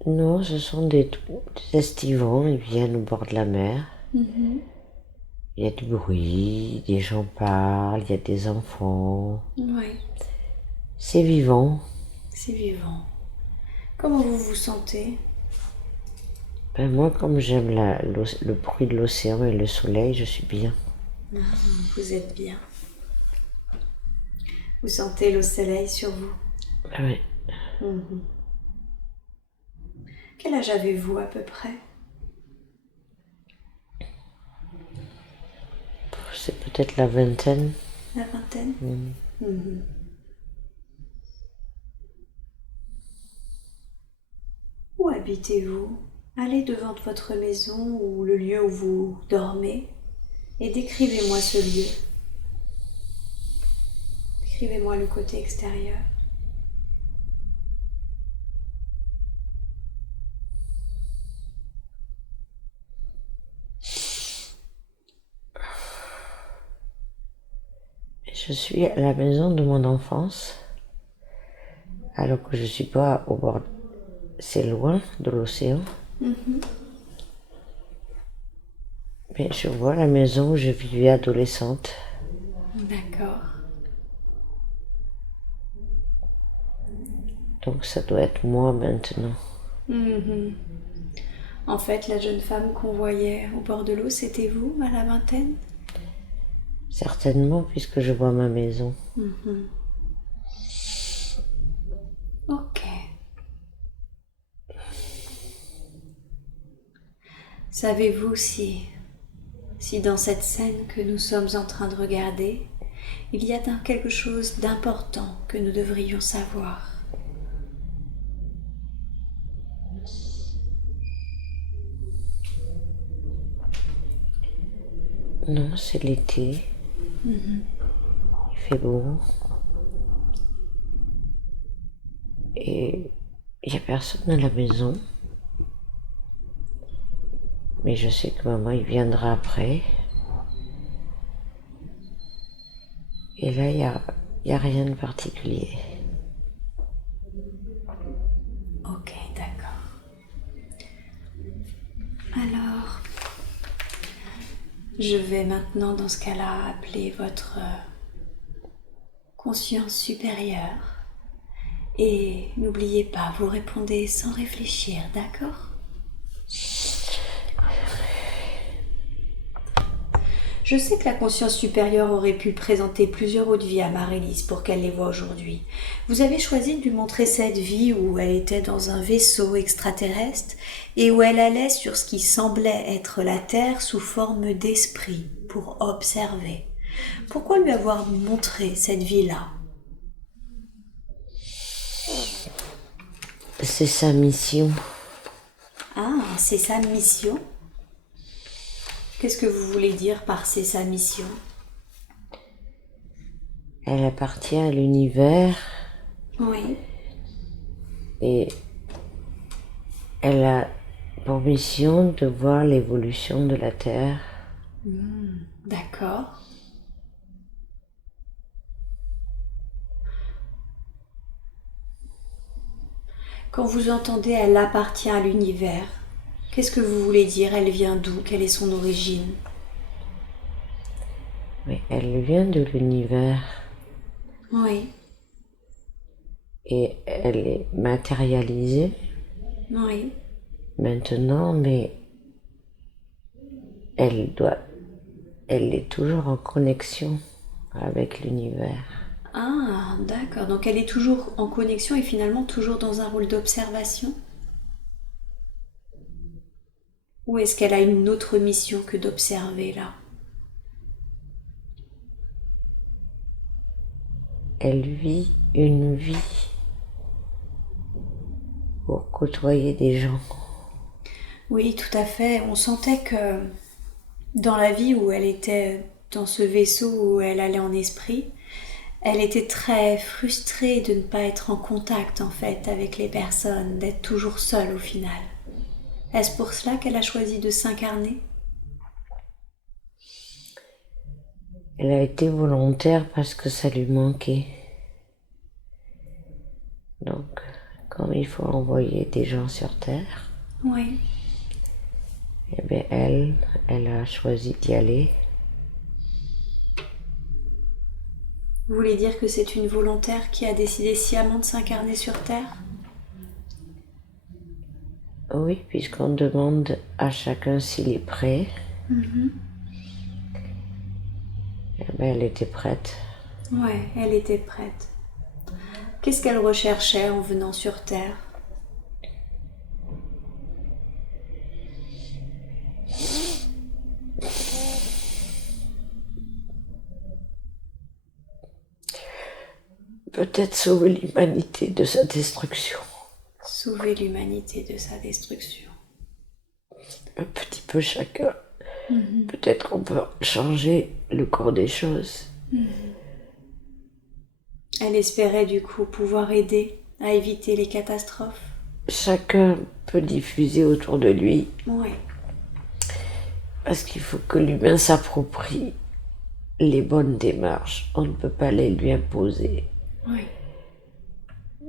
Non, ce sont des estivants, ils viennent au bord de la mer. Il y a du bruit, des gens parlent, il y a des enfants. Oui, C'est vivant. c'est vivant. Comment vous vous sentez? Ben, moi, comme j'aime le bruit de l'océan et le soleil, je suis bien. Vous êtes bien. Vous sentez le soleil sur vous? Oui. Quel âge avez-vous à peu près? C'est peut-être la vingtaine. La vingtaine? Où habitez-vous? Allez devant votre maison ou le lieu où vous dormez et décrivez-moi ce lieu. Décrivez-moi le côté extérieur. Je suis à la maison de mon enfance, alors que je suis pas au bord. C'est loin de l'océan. Mais je vois la maison où je vivais adolescente. D'accord. Donc ça doit être moi maintenant. En fait, la jeune femme qu'on voyait au bord de l'eau, c'était vous à la vingtaine? Certainement, puisque je vois ma maison. Ok. Savez-vous si dans cette scène que nous sommes en train de regarder, il y a quelque chose d'important que nous devrions savoir? Non, c'est l'été. Il fait beau. Et il n'y a personne à la maison. Mais je sais que maman, il viendra après. Et là, il y a rien de particulier. Ok, d'accord. Alors, je vais maintenant, dans ce cas-là, appeler votre conscience supérieure. Et n'oubliez pas, vous répondez sans réfléchir, d'accord? Je sais que la conscience supérieure aurait pu présenter plusieurs autres vies à Marie-Lise pour qu'elle les voie aujourd'hui. Vous avez choisi de lui montrer cette vie où elle était dans un vaisseau extraterrestre et où elle allait sur ce qui semblait être la Terre sous forme d'esprit pour observer. Pourquoi lui avoir montré cette vie-là? C'est sa mission. Ah, c'est sa mission? Qu'est-ce que vous voulez dire par c'est sa mission? Elle appartient à l'univers. Oui. Et elle a pour mission de voir l'évolution de la Terre. D'accord. Quand vous entendez elle appartient à l'univers, qu'est-ce que vous voulez dire? Elle vient d'où? Quelle est son origine? Mais elle vient de l'univers. Oui. Et elle est matérialisée. Oui. Maintenant, mais elle est toujours en connexion avec l'univers. Ah, d'accord. Donc elle est toujours en connexion et finalement toujours dans un rôle d'observation? Ou est-ce qu'elle a une autre mission que d'observer là? Elle vit une vie pour côtoyer des gens. Oui, tout à fait. On sentait que dans la vie où elle était dans ce vaisseau où elle allait en esprit, elle était très frustrée de ne pas être en contact en fait avec les personnes, d'être toujours seule au final. Est-ce pour cela qu'elle a choisi de s'incarner? Elle a été volontaire parce que ça lui manquait. Donc, comme il faut envoyer des gens sur Terre, Oui. eh bien elle a choisi d'y aller. Vous voulez dire que c'est une volontaire qui a décidé sciemment de s'incarner sur Terre? Oui, puisqu'on demande à chacun s'il est prêt. Eh bien, elle était prête. Ouais, elle était prête. Qu'est-ce qu'elle recherchait en venant sur Terre? Peut-être sauver l'humanité de sa destruction. Sauver l'humanité de sa destruction. Un petit peu chacun. Peut-être qu'on peut changer le cours des choses. Elle espérait du coup pouvoir aider à éviter les catastrophes. Chacun peut diffuser autour de lui. Ouais. Parce qu'il faut que l'humain s'approprie les bonnes démarches. On ne peut pas les lui imposer. Oui.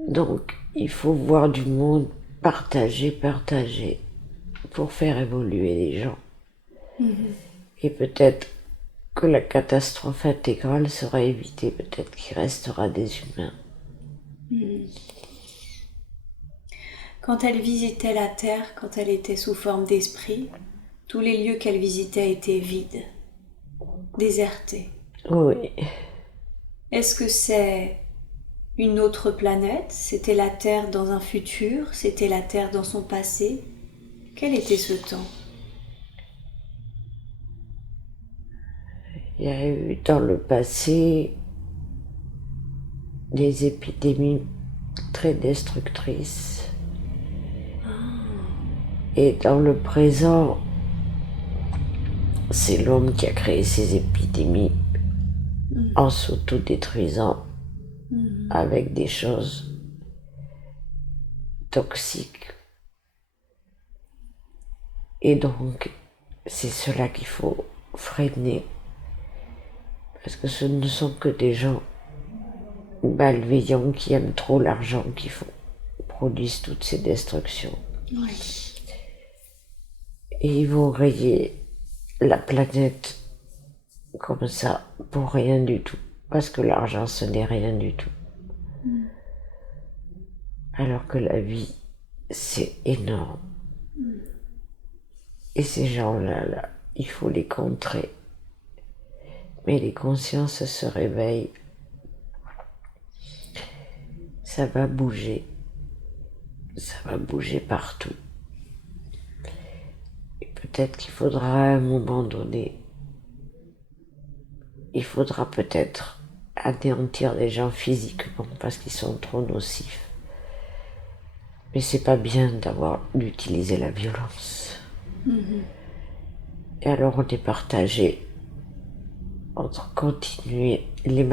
Donc, il faut voir du monde partager pour faire évoluer les gens. Et peut-être que la catastrophe intégrale sera évitée, peut-être qu'il restera des humains. Quand elle visitait la Terre, quand elle était sous forme d'esprit, tous les lieux qu'elle visitait étaient vides, désertés. Oui, Est-ce que c'est une autre planète? C'était la Terre dans un futur? C'était la Terre dans son passé? Quel était ce temps? il y a eu dans le passé des épidémies très destructrices. Et dans le présent, c'est l'homme qui a créé ces épidémies en s'autodétruisant avec des choses toxiques. Et donc, c'est cela qu'il faut freiner. Parce que ce ne sont que des gens malveillants qui aiment trop l'argent produisent toutes ces destructions. Oui. Et ils vont rayer la planète comme ça pour rien du tout. Parce que l'argent, ce n'est rien du tout. Alors que la vie, c'est énorme. Et ces gens-là, il faut les contrer. Mais les consciences se réveillent. Ça va bouger. Ça va bouger partout. Et peut-être qu'il faudra à un moment donné, il faudra peut-être anéantir les gens physiquement parce qu'ils sont trop nocifs. Mais c'est pas bien d'utiliser la violence. Et alors on est partagé entre continuer les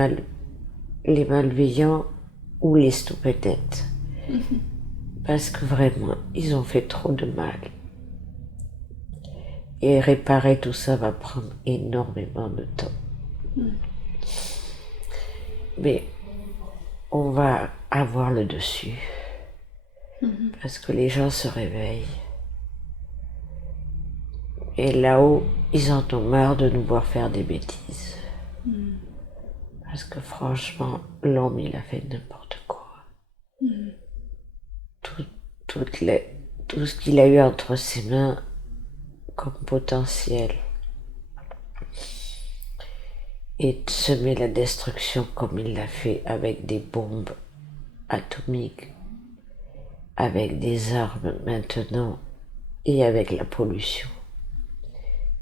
malveillants ou les stupénettes. Parce que vraiment, ils ont fait trop de mal. Et réparer tout ça va prendre énormément de temps. Mais on va avoir le dessus. Parce que les gens se réveillent. Et là-haut, ils en ont marre de nous voir faire des bêtises. Parce que franchement, l'homme, il a fait n'importe quoi. Tout ce qu'il a eu entre ses mains comme potentiel. Et semer la destruction comme il l'a fait avec des bombes atomiques, avec des armes maintenant et avec la pollution.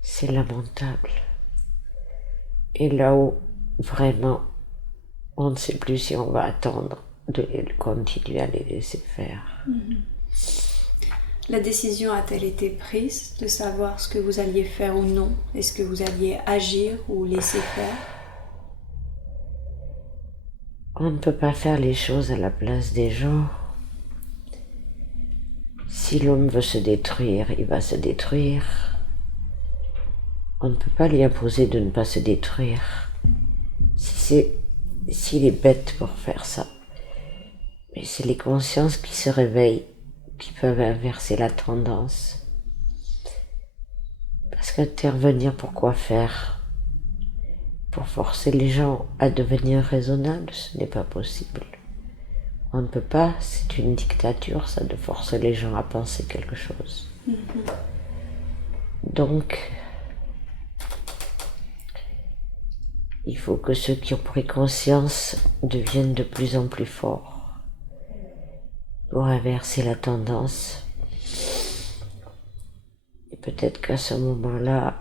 C'est lamentable. Et là-haut, vraiment, on ne sait plus si on va attendre de continuer à les laisser faire. La décision a-t-elle été prise de savoir ce que vous alliez faire ou non? Est-ce que vous alliez agir ou laisser faire? On ne peut pas faire les choses à la place des gens. Si l'homme veut se détruire, il va se détruire. On ne peut pas lui imposer de ne pas se détruire. S'il est bête pour faire ça. Mais c'est les consciences qui se réveillent qui peuvent inverser la tendance. Parce qu'intervenir, pourquoi faire? Pour forcer les gens à devenir raisonnables, ce n'est pas possible. On ne peut pas, c'est une dictature, ça, de forcer les gens à penser quelque chose. Donc, il faut que ceux qui ont pris conscience deviennent de plus en plus forts pour inverser la tendance. Et peut-être qu'à ce moment-là,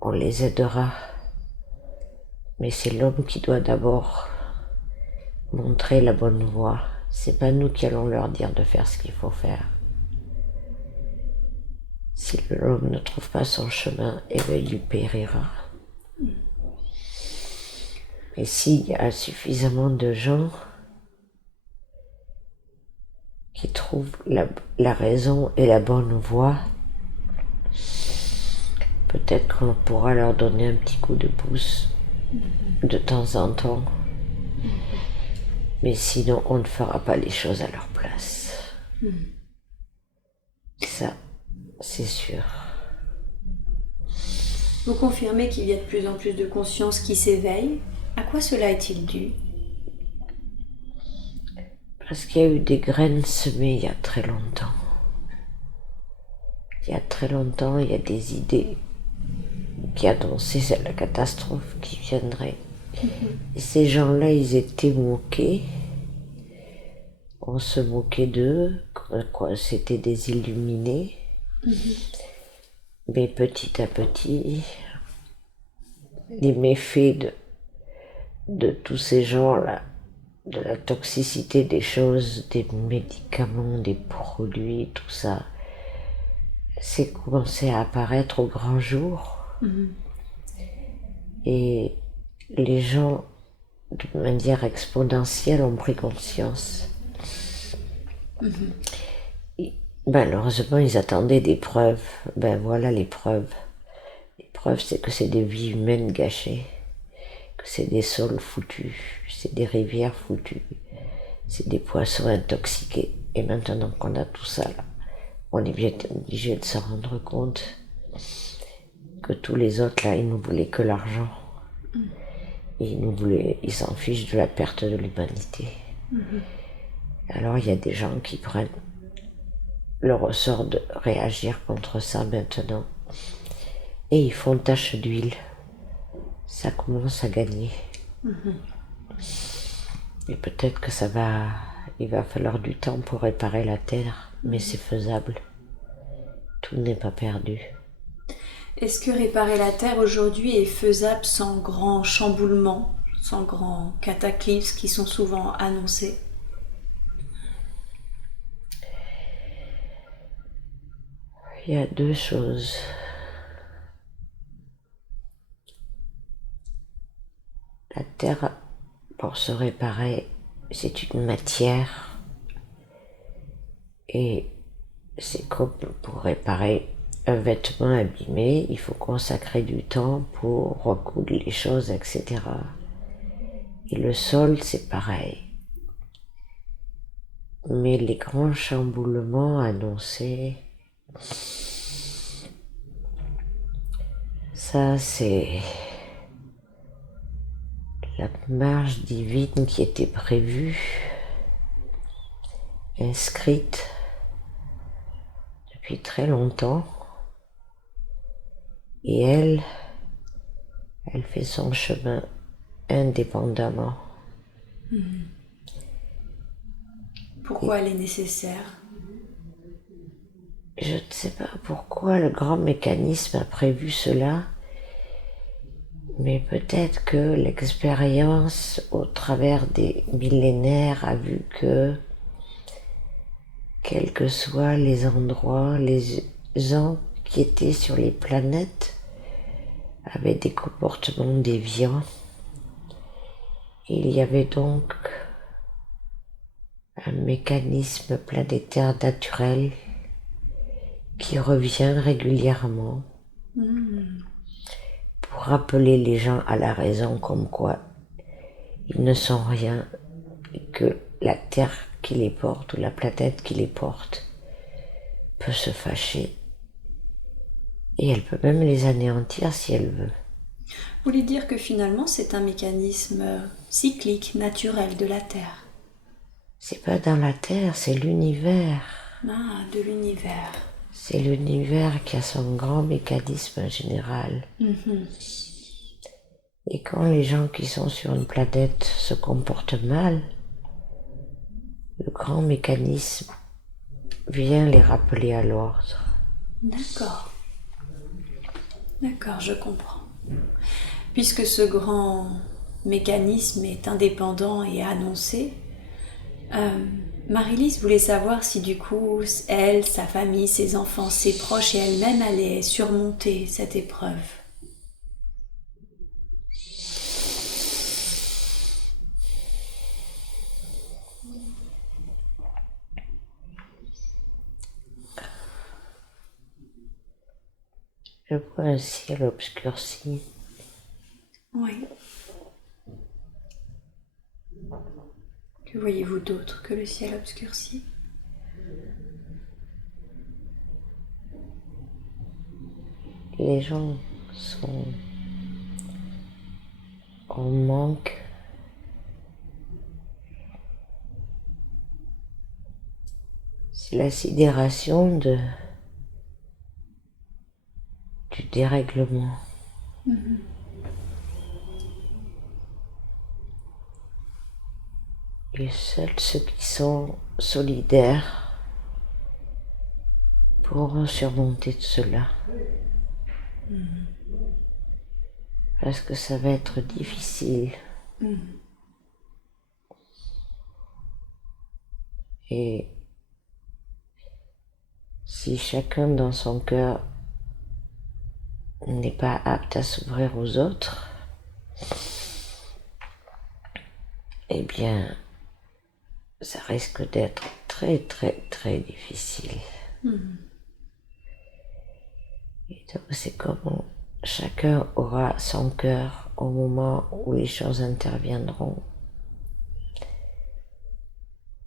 on les aidera. Mais c'est l'homme qui doit d'abord montrer la bonne voie. C'est pas nous qui allons leur dire de faire ce qu'il faut faire. Si l'homme ne trouve pas son chemin, eh bien, il périra. Mais s'il y a suffisamment de gens qui trouvent la raison et la bonne voie, peut-être qu'on pourra leur donner un petit coup de pouce de temps en temps. Mais sinon, on ne fera pas les choses à leur place. Ça, c'est sûr. Vous confirmez qu'il y a de plus en plus de conscience qui s'éveille. À quoi cela est-il dû? Parce qu'il y a eu des graines semées il y a très longtemps. Il y a très longtemps, il y a des idées qui annonçaient la catastrophe qui viendrait. Et ces gens-là, ils étaient moqués. On se moquait d'eux, quoi, c'était des illuminés. Mais petit à petit, les méfaits de tous ces gens-là, de la toxicité des choses, des médicaments, des produits, tout ça, c'est commencé à apparaître au grand jour. Et les gens, de manière exponentielle, ont pris conscience. Et malheureusement, ils attendaient des preuves. Ben voilà les preuves. Les preuves, c'est que c'est des vies humaines gâchées, que c'est des sols foutus, c'est des rivières foutues, c'est des poissons intoxiqués. Et maintenant qu'on a tout ça là, on est bien obligé de se rendre compte que tous les autres là, ils ne voulaient que l'argent. Et ils s'en fichent de la perte de l'humanité. Alors il y a des gens qui prennent le ressort de réagir contre ça maintenant. Et ils font tache d'huile. Ça commence à gagner. Et peut-être que il va falloir du temps pour réparer la terre, mais c'est faisable. Tout n'est pas perdu. Est-ce que réparer la Terre aujourd'hui est faisable sans grand chamboulement, sans grands cataclysmes qui sont souvent annoncés? Il y a deux choses. La terre, pour se réparer, c'est une matière. Et c'est comme pour réparer un vêtement abîmé, il faut consacrer du temps pour recoudre les choses, etc. Et le sol, c'est pareil. Mais les grands chamboulements annoncés, ça c'est la marche divine qui était prévue, inscrite depuis très longtemps. Et elle fait son chemin indépendamment. Pourquoi elle est nécessaire? Je ne sais pas pourquoi le grand mécanisme a prévu cela, mais peut-être que l'expérience au travers des millénaires a vu que, quels que soient les endroits, les gens qui étaient sur les planètes avaient des comportements déviants. Il y avait donc un mécanisme planétaire naturel qui revient régulièrement pour rappeler les gens à la raison comme quoi ils ne sont rien et que la Terre qui les porte ou la planète qui les porte peut se fâcher et elle peut même les anéantir si elle veut. Vous voulez dire que finalement c'est un mécanisme cyclique, naturel de la Terre? C'est pas dans la Terre, c'est l'univers. Ah, de l'univers. C'est l'univers qui a son grand mécanisme général. Et quand les gens qui sont sur une planète se comportent mal, le grand mécanisme vient les rappeler à l'ordre. D'accord. D'accord, je comprends. Puisque ce grand mécanisme est indépendant et annoncé, Marie-Lise voulait savoir si du coup, elle, sa famille, ses enfants, ses proches et elle-même allaient surmonter cette épreuve. Je vois un ciel obscurci. Oui. Que voyez-vous d'autre que le ciel obscurci? Les gens sont en manque. C'est la sidération du dérèglement. Et seuls ceux qui sont solidaires pourront surmonter de cela. Parce que ça va être difficile. Et si chacun dans son cœur n'est pas apte à s'ouvrir aux autres, eh bien, ça risque d'être très très très très difficile. Et donc c'est comme chacun aura son cœur au moment où les choses interviendront,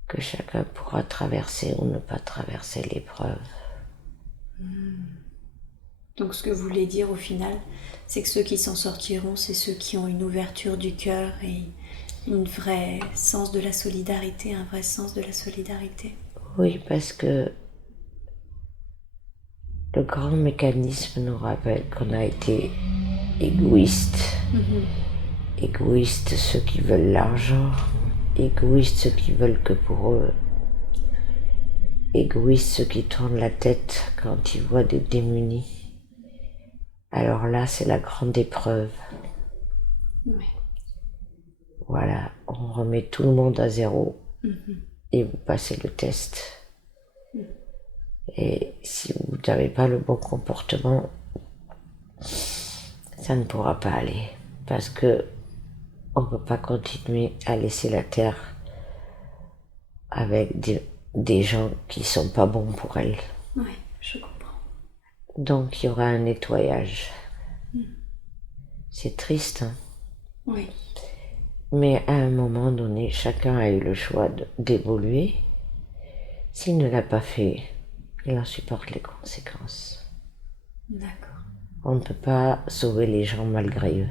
que chacun pourra traverser ou ne pas traverser l'épreuve. Donc ce que vous voulez dire au final, c'est que ceux qui s'en sortiront, c'est ceux qui ont une ouverture du cœur et une vraie sens de la solidarité, un vrai sens de la solidarité. Oui, parce que le grand mécanisme nous rappelle qu'on a été égoïste. Égoïstes ceux qui veulent l'argent, égoïstes ceux qui veulent que pour eux, égoïstes ceux qui tournent la tête quand ils voient des démunis. Alors là, c'est la grande épreuve. Oui. Voilà, on remet tout le monde à zéro et vous passez le test. Et si vous n'avez pas le bon comportement, ça ne pourra pas aller. Parce que on ne peut pas continuer à laisser la terre avec des gens qui sont pas bons pour elle. Oui, je comprends. Donc il y aura un nettoyage. C'est triste, hein? Oui. Mais à un moment donné, chacun a eu le choix d'évoluer. S'il ne l'a pas fait, il en supporte les conséquences. D'accord. On ne peut pas sauver les gens malgré eux.